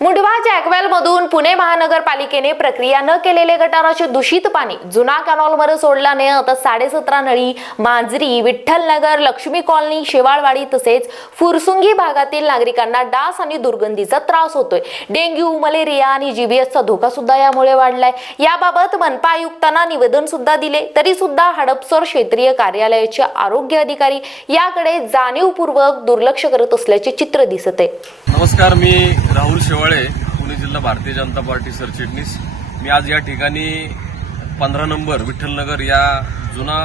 मुंडवा जॅकवेलमधून पुणे महानगरपालिकेने प्रक्रिया न केलेले गटाराचे दूषित पाणी जुना कॅनॉलमध्ये सोडल्याने आता साडेसतरा नळी मांजरी विठ्ठलनगर लक्ष्मी कॉलनी शेवाळवाडी तसेच फुरसुंगी भागातील नागरिकांना डास आणि दुर्गंधीचा त्रास होतोय. डेंग्यू मलेरिया आणि जीबीएसचा धोका सुद्धा यामुळे वाढलाय. याबाबत मनपा आयुक्तांना निवेदन सुद्धा दिले. तरी सुद्धा हडपसर क्षेत्रीय कार्यालयाचे आरोग्य अधिकारी याकडे जाणीवपूर्वक दुर्लक्ष करत असल्याचे चित्र दिसत आहे नमस्कार मी राहुल शेवाळे पुणे जिल्हा भारतीय जनता पार्टी सरचिटणीस. मी आज या ठिकाणी पंधरा नंबर विठ्ठलनगर या जुना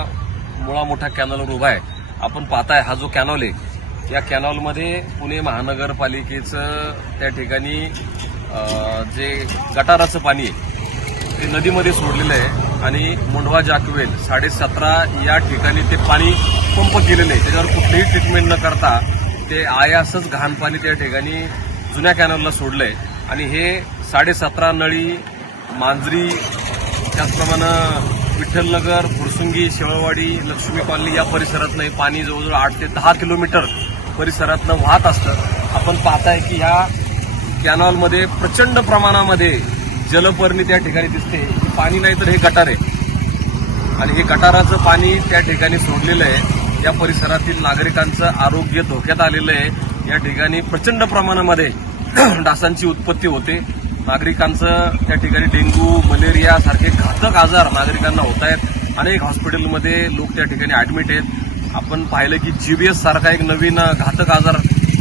मुळा मोठा कॅनॉलवर उभा आहे. आपण पाहताय हा जो कॅनॉल आहे या कॅनॉलमध्ये पुणे महानगरपालिकेचं त्या ठिकाणी जे गटाराचं पाणी आहे ते नदीमध्ये सोडलेलं आहे आणि मुंढवा जाकवेल साडेसतरा या ठिकाणी ते पाणी पंप केलेलं आहे. त्याच्यावर कुठलीही ट्रीटमेंट न करता ते आयासच घाण पाणी त्या ठिकाणी जुन्या कॅनलला सोडलंय. आणि हे साडेसतरा नळी मांजरी त्याचप्रमाणे विठ्ठलनगर फुरसुंगी शेवळवाडी लक्ष्मी कॉलनी या परिसरातनं हे पाणी जवळजवळ आठ ते दहा किलोमीटर परिसरातनं वाहत असतं. आपण पाहताय की ह्या कॅनॉलमध्ये प्रचंड प्रमाणामध्ये जलपर्णी त्या ठिकाणी दिसते. पाणी नाही तर हे गटार आहे. आणि हे गटाराचं पाणी त्या ठिकाणी सोडलेलं आहे. या परिसरातील नागरिकांचं आरोग्य धोक्यात आलेलं आहे. या ठिकाणी प्रचंड प्रमाणामध्ये डासांची उत्पत्ती होते. नागरिकांचं त्या ठिकाणी डेंग्यू मलेरिया सारखे घातक आजार नागरिकांना होत आहेत. अनेक हॉस्पिटलमध्ये लोक त्या ठिकाणी ऍडमिट आहेत. आपण पाहिलं की जीबीएस सारखा एक नवीन घातक आजार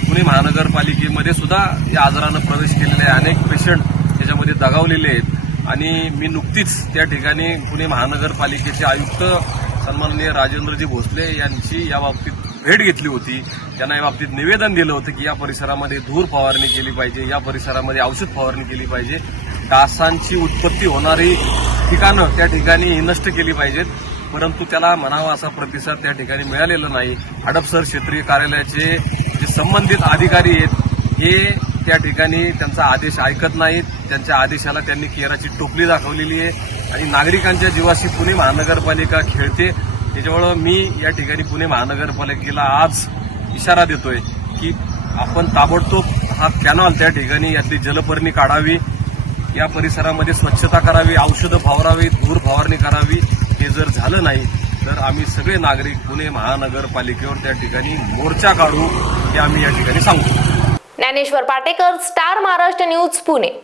पुणे महानगरपालिकेमध्ये सुद्धा या आजारानं प्रवेश केलेले आहे. अनेक पेशंट त्याच्यामध्ये दगावलेले आहेत. आणि मी नुकतीच त्या ठिकाणी पुणे महानगरपालिकेचे आयुक्त सन्माननीय राजेंद्रजी भोसले यांची या बाबतीत भेट घेतली होती. त्यांना या बाबतीत निवेदन दिलं होतं की या परिसरामध्ये धूर फवारणी केली पाहिजे या परिसरामध्ये औषध फवारणी केली पाहिजे. डासांची उत्पत्ती होणारी ठिकाणं त्या ठिकाणी नष्ट केली पाहिजेत. परंतु त्याला म्हणावा असा प्रतिसाद त्या ठिकाणी मिळालेला नाही. हडपसर क्षेत्रीय कार्यालयाचे जे संबंधित अधिकारी आहेत हे त्या ठिकाणी त्यांचा आदेश ऐकत नाहीत. त्यांच्या आदेशाला त्यांनी केराची टोपली दाखवलेली आहे. आणि नागरिकांच्या जीवाशी पुणे महानगरपालिका खेळते. त्याच्यामुळं मी या ठिकाणी पुणे महानगरपालिकेला आज इशारा देतोय की आपण ताबडतोब हा कॅनॉल त्या ठिकाणी यातली जलपर्णी काढावी. या परिसरामध्ये स्वच्छता करावी औषधं फवारावी धूर फवारणी करावी. हे जर झालं नाही तर आम्ही सगळे नागरिक पुणे महानगरपालिकेवर त्या ठिकाणी मोर्चा काढू हे आम्ही या ठिकाणी सांगतो ज्ञानेश्वर पाटेकर स्टार महाराष्ट्र न्यूज पुणे.